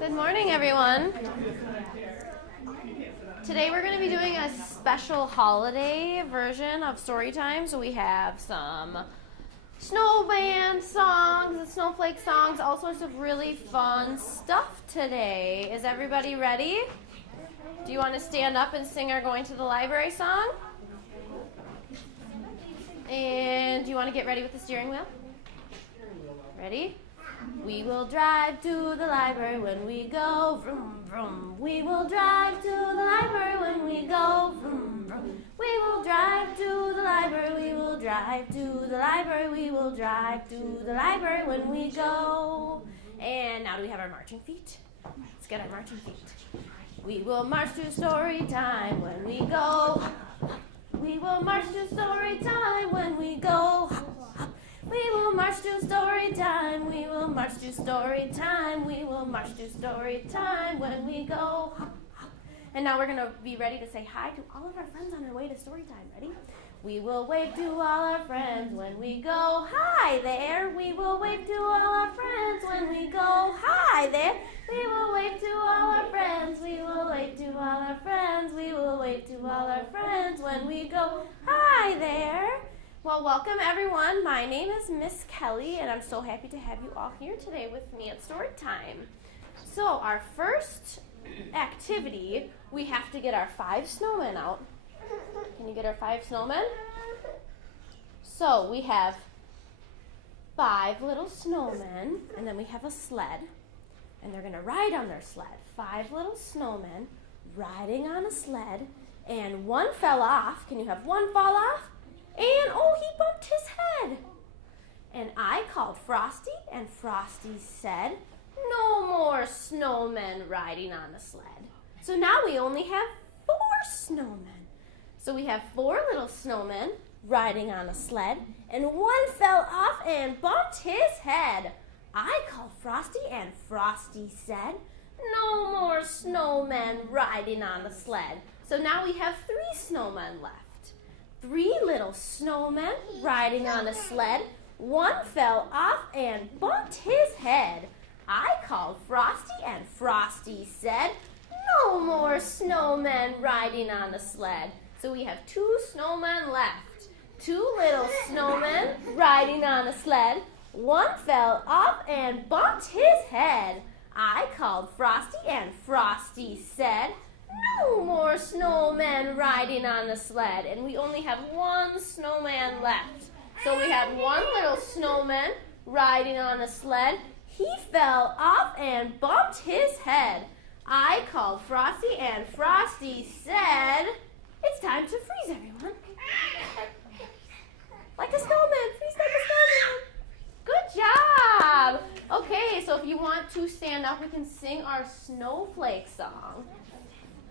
Good morning, everyone. Today we're going to be doing a special holiday version of Storytime. So we have some snowman songs and snowflake songs, all sorts of really fun stuff today. Is everybody ready? Do you want to stand up and sing our Going to the Library song? And do you want to get ready with the steering wheel? Ready? We will drive to the library when we go, vroom, vroom. We will drive to the library when we go, vroom, vroom. We will drive to the library, we will drive to the library, we will drive to the library when we go. And now do we have our marching feet? Let's get our marching feet. We will march to story time when we go. We will march to story time when we go. We will march to story time, we will march to story time, we will march to story time when we go. And now we're going to be ready to say hi to all of our friends on our way to story time. Ready? We will wave to all our friends when we go. Hi there. We will wave to all our friends when we go. Hi there. We will wave to all our friends. We will wave to all our friends. We will wave to all our friends when we go. Hi there. Well, welcome everyone. My name is Miss Kelly, and I'm so happy to have you all here today with me at Storytime. So our first activity, we have to get our 5 snowmen out. Can you get our 5 snowmen? So we have 5 little snowmen, and then we have a sled, and they're going to ride on their sled. 5 little snowmen riding on a sled, and one fell off. Can you have one fall off? And, oh, he bumped his head. And I called Frosty, and Frosty said, no more snowmen riding on a sled. So now we only have 4 snowmen. So we have 4 little snowmen riding on a sled, and one fell off and bumped his head. I called Frosty, and Frosty said, no more snowmen riding on a sled. So now we have 3 snowmen left. 3 little snowmen riding on a sled. One fell off and bumped his head. I called Frosty, and Frosty said, no more snowmen riding on a sled. So we have 2 snowmen left. 2 little snowmen riding on a sled. One fell off and bumped his head. I called Frosty, and Frosty said, no more snowmen riding on a sled. And we only have 1 snowman left. So we have 1 little snowman riding on a sled. He fell off and bumped his head. I called Frosty, and Frosty said, it's time to freeze, everyone. Like a snowman. Freeze like a snowman. Good job. Okay, so if you want to stand up, we can sing our snowflake song.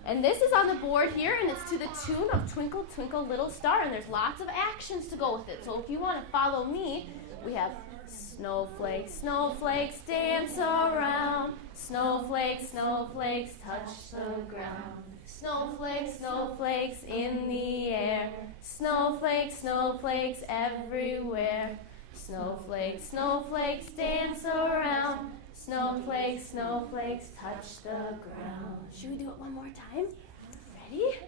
And this is on the board here, and it's to the tune of Twinkle, Twinkle, Little Star, and there's lots of actions to go with it. So if you want to follow me, we have snowflakes, snowflakes, dance around. Snowflakes, snowflakes, touch the ground. Snowflakes, snowflakes in the air. Snowflakes, snowflakes everywhere. Snowflakes, snowflakes, dance around. Snowflakes, snowflakes, touch the ground. Should we do it one more time? Ready?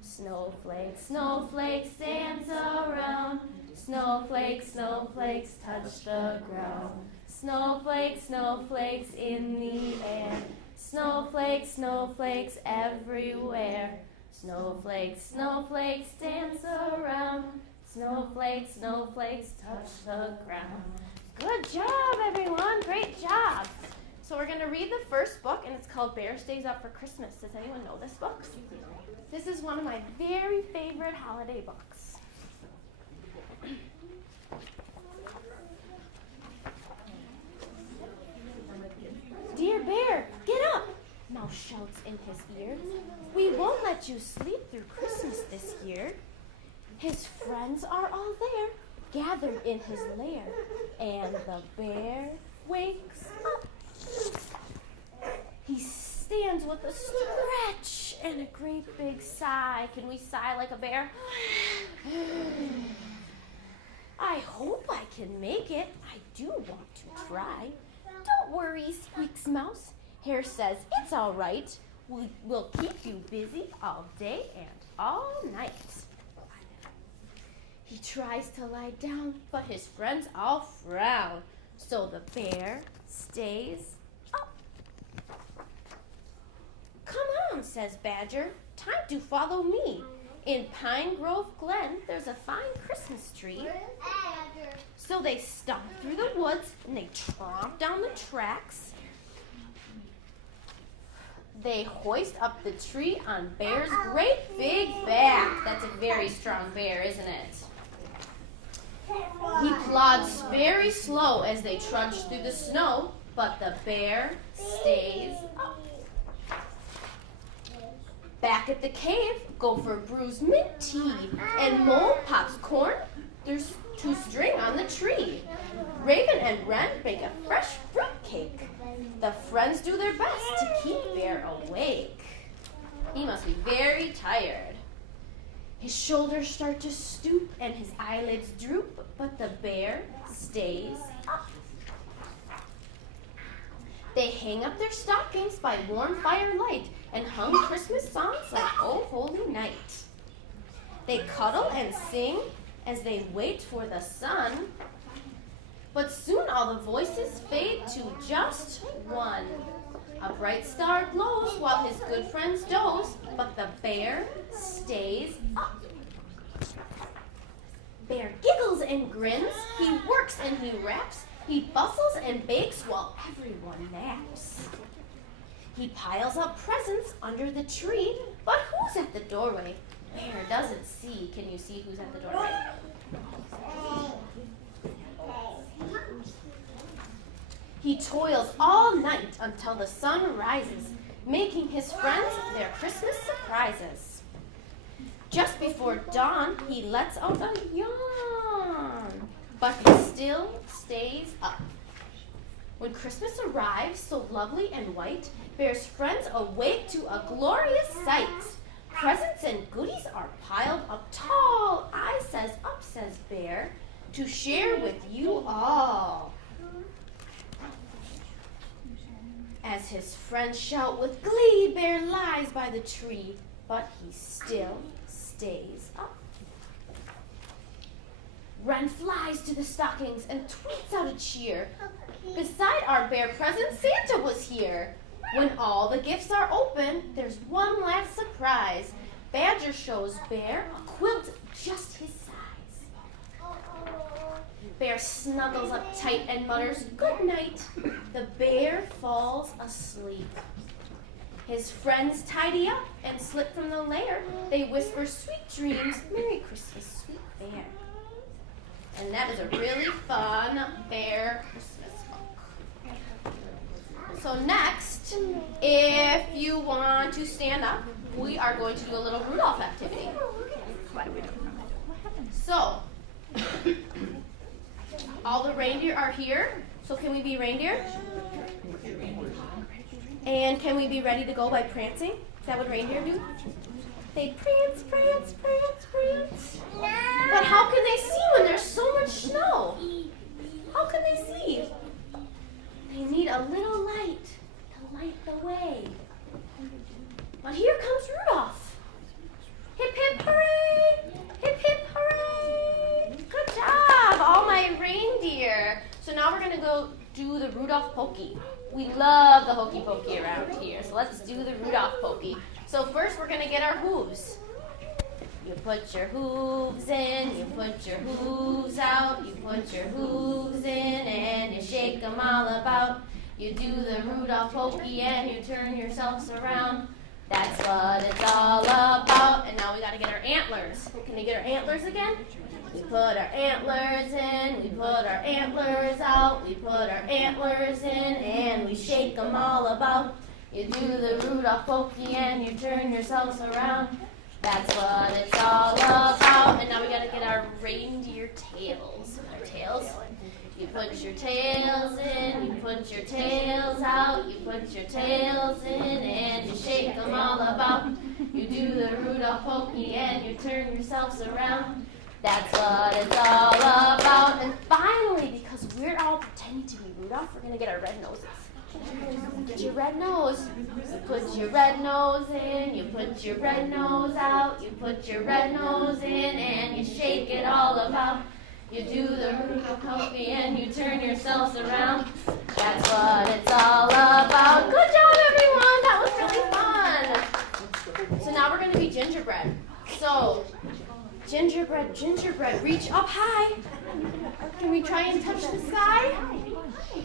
Snowflakes, snowflakes, dance around. Snowflakes, snowflakes, touch the ground. Snowflakes, snowflakes in the air. Snowflakes, snowflakes everywhere. Snowflakes, snowflakes, dance around. Snowflakes, snowflakes, touch the ground. Good job, everyone. Great job. So we're going to read the first book, and it's called Bear Stays Up for Christmas. Does anyone know this book? This is one of my very favorite holiday books. Dear Bear, get up! Mouse shouts in his ear. We won't let you sleep through Christmas this year. His friends are all there, gathered in his lair, and the bear wakes up. He stands with a stretch and a great big sigh. Can we sigh like a bear? I hope I can make it. I do want to try. Don't worry, squeaks Mouse. Hare says, "It's all right. We'll keep you busy all day and all night." He tries to lie down, but his friends all frown. So the bear stays up. "Come on," says Badger. "Time to follow me. In Pine Grove Glen, there's a fine Christmas tree." So they stomp through the woods and they tromp down the tracks. They hoist up the tree on Bear's great big back. That's a very strong bear, isn't it? He plods very slow as they trudge through the snow, but the bear stays up. Back at the cave, Gopher brews mint tea, and Mole pops corn to string on the tree. Raven and Wren bake a fresh fruit cake. The friends do their best to keep Bear awake. He must be very tired. His shoulders start to stoop and his eyelids droop, but the bear stays up. They hang up their stockings by warm firelight and hum Christmas songs like "Oh Holy Night." They cuddle and sing as they wait for the sun. But soon all the voices fade to just one. A bright star glows while his good friends doze, but the bear stays up. Bear giggles and grins, he works and he raps, he bustles and bakes while everyone naps. He piles up presents under the tree, but who's at the doorway? Bear doesn't see. Can you see who's at the doorway? He toils all night until the sun rises, making his friends their Christmas surprises. Just before dawn, he lets out a yawn, but he still stays up. When Christmas arrives, so lovely and white, Bear's friends awake to a glorious sight. Presents and goodies are piled up tall. "I says up," says Bear, "to share with you all." As his friends shout with glee, Bear lies by the tree, but he still stays up. Wren flies to the stockings and tweets out a cheer. "Beside our bear present, Santa was here." When all the gifts are open, there's one last surprise. Badger shows Bear a quilt just his size. Bear snuggles up tight and mutters, "Good night." The bear falls asleep. His friends tidy up and slip from the lair. They whisper sweet dreams, "Merry Christmas, sweet bear." And that is a really fun bear Christmas book. So next, if you want to stand up, we are going to do a little Rudolph activity. So, all the reindeer are here. So can we be reindeer? And can we be ready to go by prancing? Is that what reindeer do? They prance, prance, prance, prance. But how can they see when there's so much snow? How can they see? They need a little light to light the way. But here comes Rudolph. Hip, hip, hooray! Hip, hip, hooray! Good job, all my reindeer. So now we're going to go do the Rudolph Pokey. We love the hokey pokey around here, so let's do the Rudolph Pokey. So first we're going to get our hooves. You put your hooves in, you put your hooves out, you put your hooves in and you shake them all about. You do the Rudolph Pokey and you turn yourselves around. That's what it's all about. And now we got to get our antlers. Can we get our antlers again? We put our antlers in, we put our antlers out, we put our antlers in and we shake them all about. You do the Rudolph Pokey and you turn yourselves around. That's what it's all about. And now we got to get our reindeer tails. Our tails. You put your tails in, you put your tails out, you put your tails in and you shake them all about. You do the Rudolph Pokey and you turn yourselves around. That's what it's all about. And finally, because we're all pretending to be Rudolph, we're going to get our red noses. Put your red nose. You put your red nose in, you put your red nose out, you put your red nose in and you shake it all about. You do the coffee and you turn yourselves around. That's what it's all about. Good job, everyone. That was really fun. So now we're going to be gingerbread. So, gingerbread, reach up high. Can we try and touch the sky?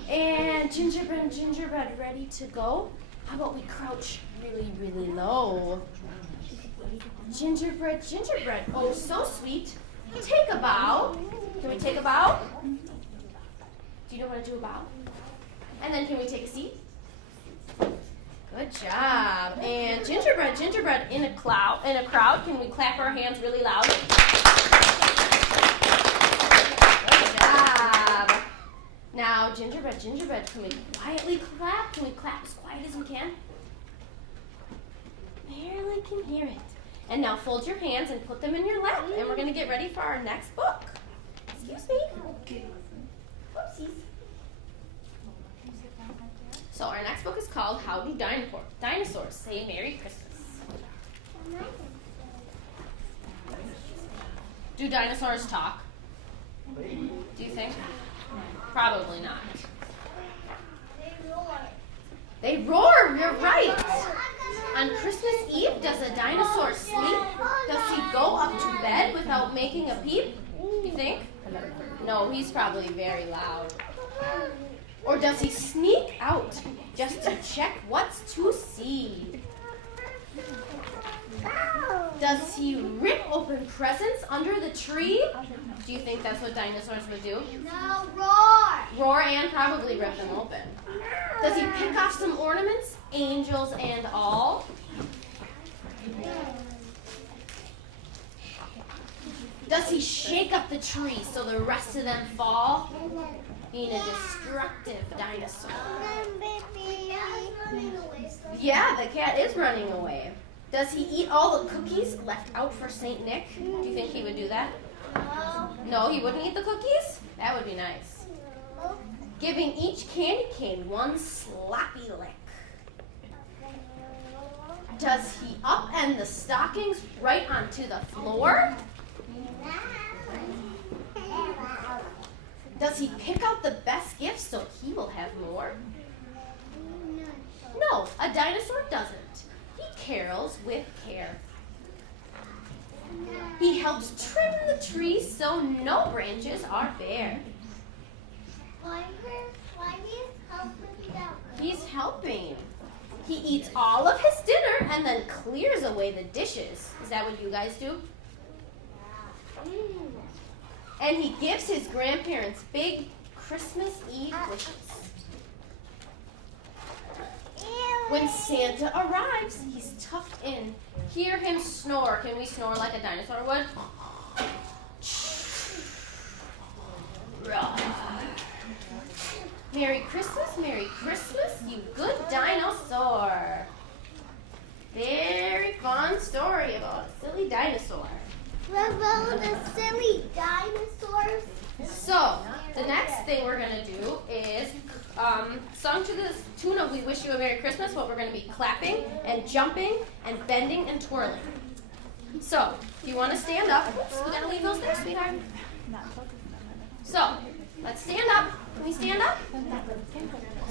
And gingerbread, ready to go. How about we crouch really, really low? Gingerbread, oh so sweet. Take a bow. Can we take a bow? Do you know how to do a bow? And then can we take a seat? Good job. And gingerbread in a crowd. Can we clap our hands really loud? Good job. Now, gingerbread, can we quietly clap? Can we clap as quiet as we can? Barely can hear it. And now fold your hands and put them in your lap. And we're going to get ready for our next book. Excuse me. Whoopsies. So our next book is called How Do Dinosaurs Say Merry Christmas? Do dinosaurs talk? Do you think? Probably not. They roar, you're right. On Christmas Eve, does a dinosaur sleep? Does he go up to bed without making a peep? You think? No, he's probably very loud. Or does he sneak out just to check what's to see? Does he rip open presents under the tree? Do you think that's what dinosaurs would do? No, roar! Roar and probably rip them open. Does he pick off some ornaments, angels and all? Does he shake up the tree so the rest of them fall? Being a destructive dinosaur. Yeah, the cat is running away. Does he eat all the cookies left out for St. Nick? Do you think he would do that? No, he wouldn't eat the cookies? That would be nice. Giving each candy cane one sloppy lick. Does he upend the stockings right onto the floor? Does he pick out the best gifts so he will have more? No, a dinosaur doesn't. He carols with care. He helps trim the tree so no branches are bare. Why do you help with that? He's helping. He eats all of his dinner and then clears away the dishes. Is that what you guys do? And he gives his grandparents big Christmas Eve wishes. When Santa arrives, he's tucked in. Hear him snore. Can we snore like a dinosaur would? Merry Christmas, you good dinosaur. Very fun story about a silly dinosaur. What about the silly dinosaurs? So, the next thing we're going to do is, sung to the tune of We Wish You a Merry Christmas, what we're going to be clapping and jumping and bending and twirling. So, if you want to stand up, oops, we're going to leave those there, sweetheart. So, let's stand up. Can we stand up?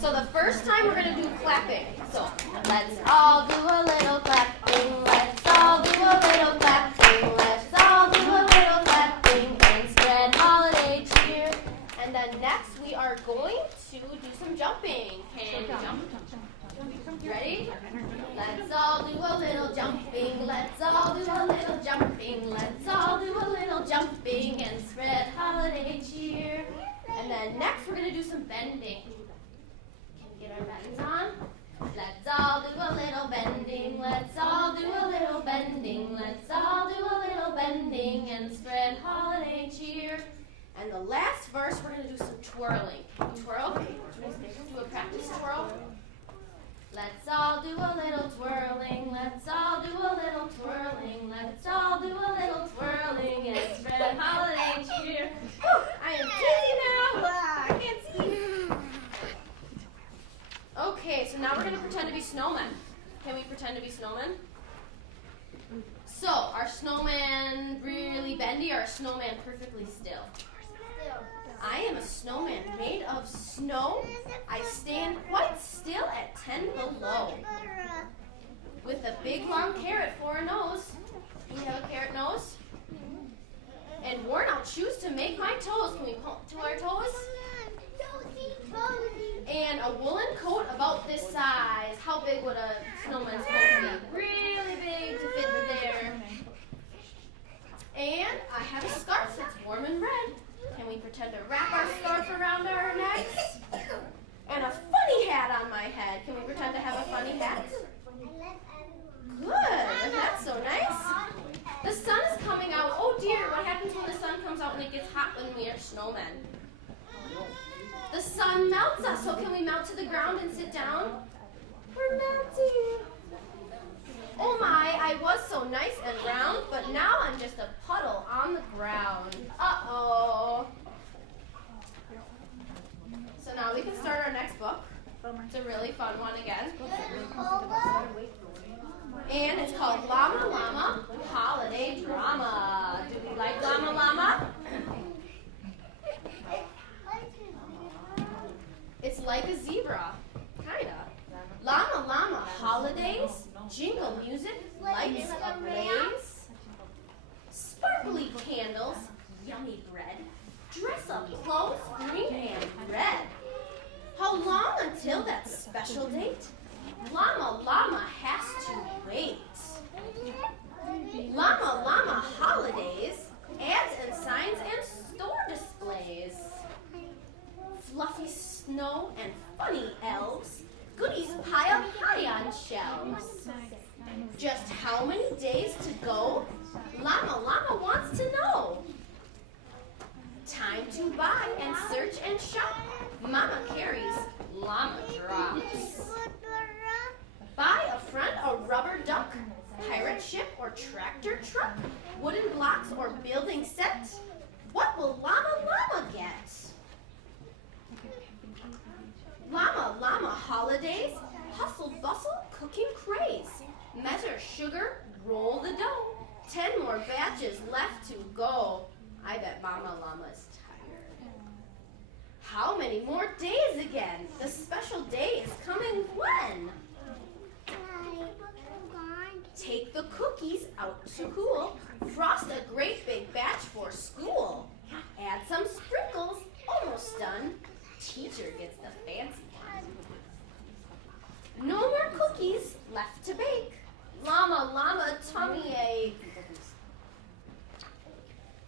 So the first time we're going to do clapping. So, let's all do a little clapping. Let's all do a little clapping. Let's all do a little clapping and spread holiday cheer. And then next we are going to do some jumping. Can you jump? Ready? Let's all do a little jumping. Let's all do a little jumping. Let's all do a little jumping and spread holiday cheer. And then next we're going to do some bending. Can we get our buttons on? Let's all do a little bending. Let's all do a little bending. Let's all do a little bending and spread holiday cheer. And the last verse we're going to do some twirling. Twirl. Do a practice twirl. Let's all do a little twirling. Let's all do a little twirling. Let's all do a little twirling and spread holiday cheer. I am dizzy now. I can't see. we are a snowman perfectly still. I am a snowman made of snow. I stand quite still at 10 below. With a big long carrot for a nose. Do we have a carrot nose? And worn out shoes to make my toes. Can we point to our toes? And a woolen coat about this size. How big would a snowman's coat be? Really big to fit in there. And I have a scarf that's warm and red. Can we pretend to wrap our scarf around our necks? And a funny hat on my head. Can we pretend to have a funny hat? Good. That's so nice. The sun is coming out. Oh dear, what happens when the sun comes out and it gets hot when we are snowmen? The sun melts us, so can we melt to the ground and sit down? We're melting. Oh my, I was so nice and round, but now I'm just a puddle on the ground. Uh-oh. So now we can start our next book. It's a really fun one again. And it's called Llama Llama Holiday Drama. Do we like Llama Llama? It's like a zebra, kinda. Llama Llama holidays, jingle music, lights ablaze, sparkly candles, yummy bread, dress up clothes, green and red. How long until that special date? Llama Llama has to wait. Llama Llama holidays, ads and signs and store displays. Fluffy snow and funny elves, goodies pile high on shelves. Just how many days to go? Llama Llama wants to know. Time to buy and search and shop. Mama carries llama drops. Buy a friend a rubber duck, pirate ship or tractor truck, wooden blocks or building set. What will Llama Llama get? Llama Llama holidays, hustle bustle, cooking craze. Measure sugar, roll the dough. 10 more batches left to go. I bet Mama Llama's tired. How many more days again? The special day is coming when? Take the cookies out to cool. Frost a great big batch for school. Add some sprinkles, almost done. Teacher gets the fancy one. No more cookies left to bake. Llama Llama tummy ache.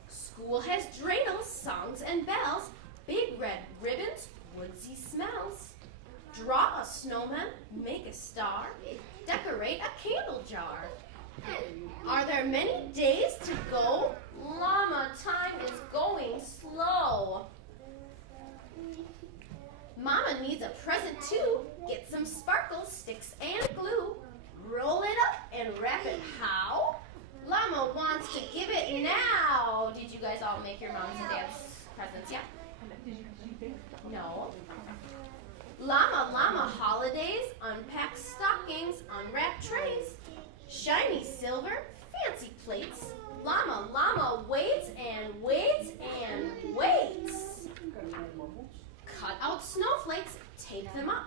School has dreidels, songs and bells, big red ribbons, woodsy smells. Draw a snowman, make a star, decorate a candle jar. Are there many days to go? Llama time is going slow. Mama needs a present too. Get some sparkles, sticks, and glue. Roll it up and wrap it how? Llama wants to give it now. Did you guys all make your moms and dads presents yet? No. Llama Llama holidays, unpack stockings, unwrap trays. Shiny silver, fancy plates. Llama Llama waits and waits and waits. Cut out snowflakes, tape them up.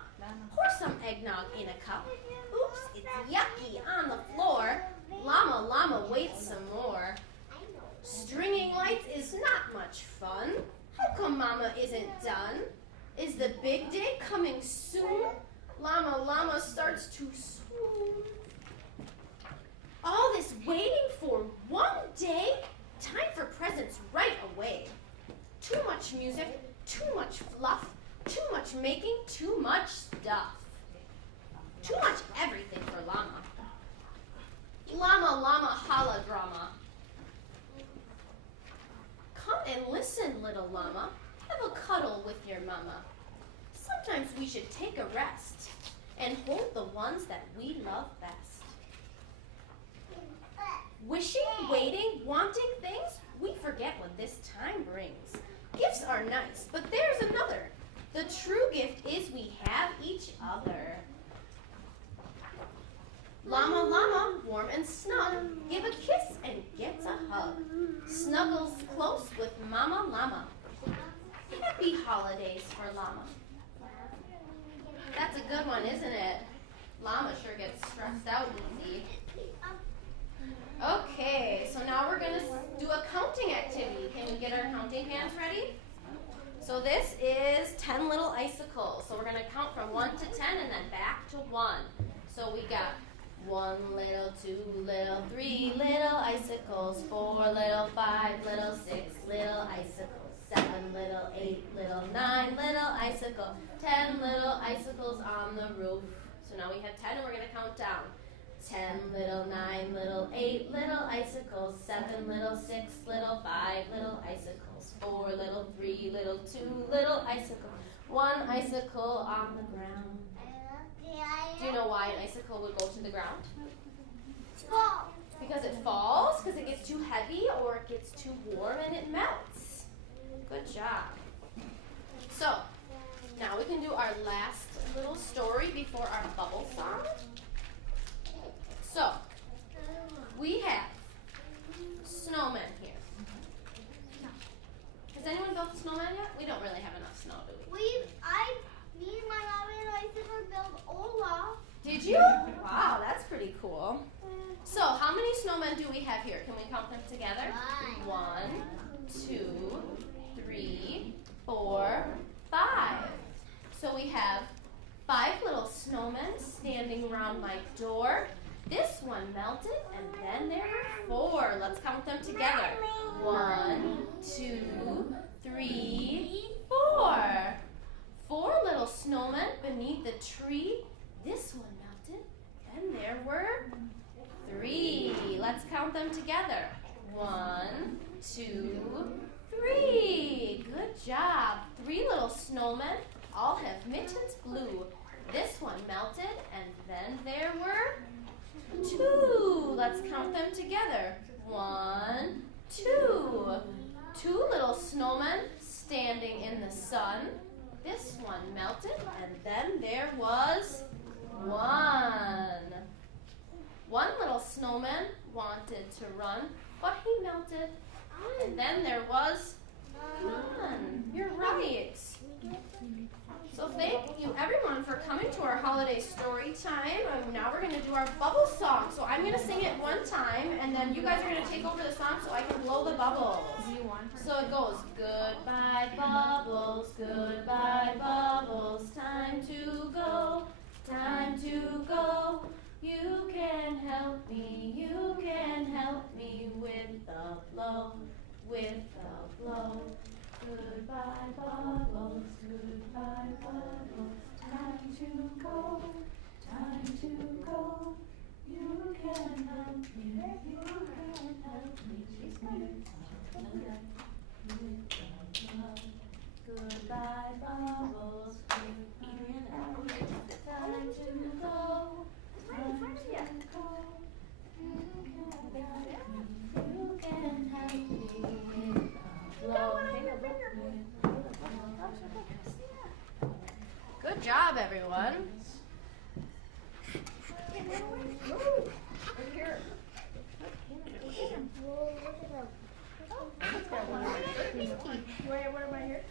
Pour some eggnog in a cup. Oops, it's yucky on the floor. Llama Llama waits some more. Stringing lights is not much fun. How come Mama isn't done? Is the big day coming soon? Llama Llama starts to swoon. All this waiting for one day? Time for presents right away. Too much music, too much fluff, too much making, too much stuff. Too much everything for Llama. Llama Llama holla drama. Come and listen, little llama. Have a cuddle with your mama. Sometimes we should take a rest and hold the ones that we love best. Wishing, waiting, wanting things, we forget what this time brings. Gifts are nice, but there's another. The true gift is we have each other. Llama, llama, warm and snug, give a kiss and gets a hug. Snuggles close with Mama Llama. Happy holidays for Llama. That's a good one, isn't it? Llama sure gets stressed out easy. Okay, so now we're going to do a counting activity. Can we get our counting hands ready? So this is 10 little icicles. So we're going to count from 1 to 10 and then back to 1. So we got 1 little, 2 little, 3 little icicles, 4 little, 5 little, 6 little icicles, 7 little, 8 little, 9 little icicle, 10 little icicles on the roof. So now we have 10 and we're going to count down. 10 little, 9 little, 8 little icicles, 7 little, 6 little, 5 little icicles, 4 little, 3 little, 2 little icicles, 1 icicle on the ground. Do you know why an icicle would go to the ground? Because it falls, because it gets too heavy, or it gets too warm and it melts. Good job. So, now we can do our last little story before our bubble song. So, we have snowmen here. Has anyone built a snowman yet? We don't really have enough snow, do we? Me and my mom and my sister built Olaf. Did you? Wow, that's pretty cool. So, how many snowmen do we have here? Can we count them together? 1, 2, 3, 4, 5. So we have 5 little snowmen standing around my door. This one melted, and then there were 4. Let's count them together. 1, 2, 3, 4. 4 little snowmen beneath the tree. This one melted. Then there were 3. Let's count them together. 1, 2, 3. Good job. 3 little snowmen all have mittens blue. This one melted, and then there were 2. Let's count them together. 1, 2. 2 little snowmen standing in the sun. This one melted, and then there was 1. 1 little snowman wanted to run, but he melted. And then there was none. You're right. So thank you everyone for coming to our holiday story time. Now we're going to do our bubble song. So I'm going to sing it one time, and then you guys are going to take over the song so I can blow the bubbles. So it goes, goodbye bubbles, goodbye bubbles, time to go, time to go. You can help me with the blow, with the blow. Goodbye bubbles, time to go, time to go. You can help me, She's coming. With the blow. Goodbye bubbles, Adrian, time to go, time to go. You can help me with the blow. Good job, everyone. Where am I here?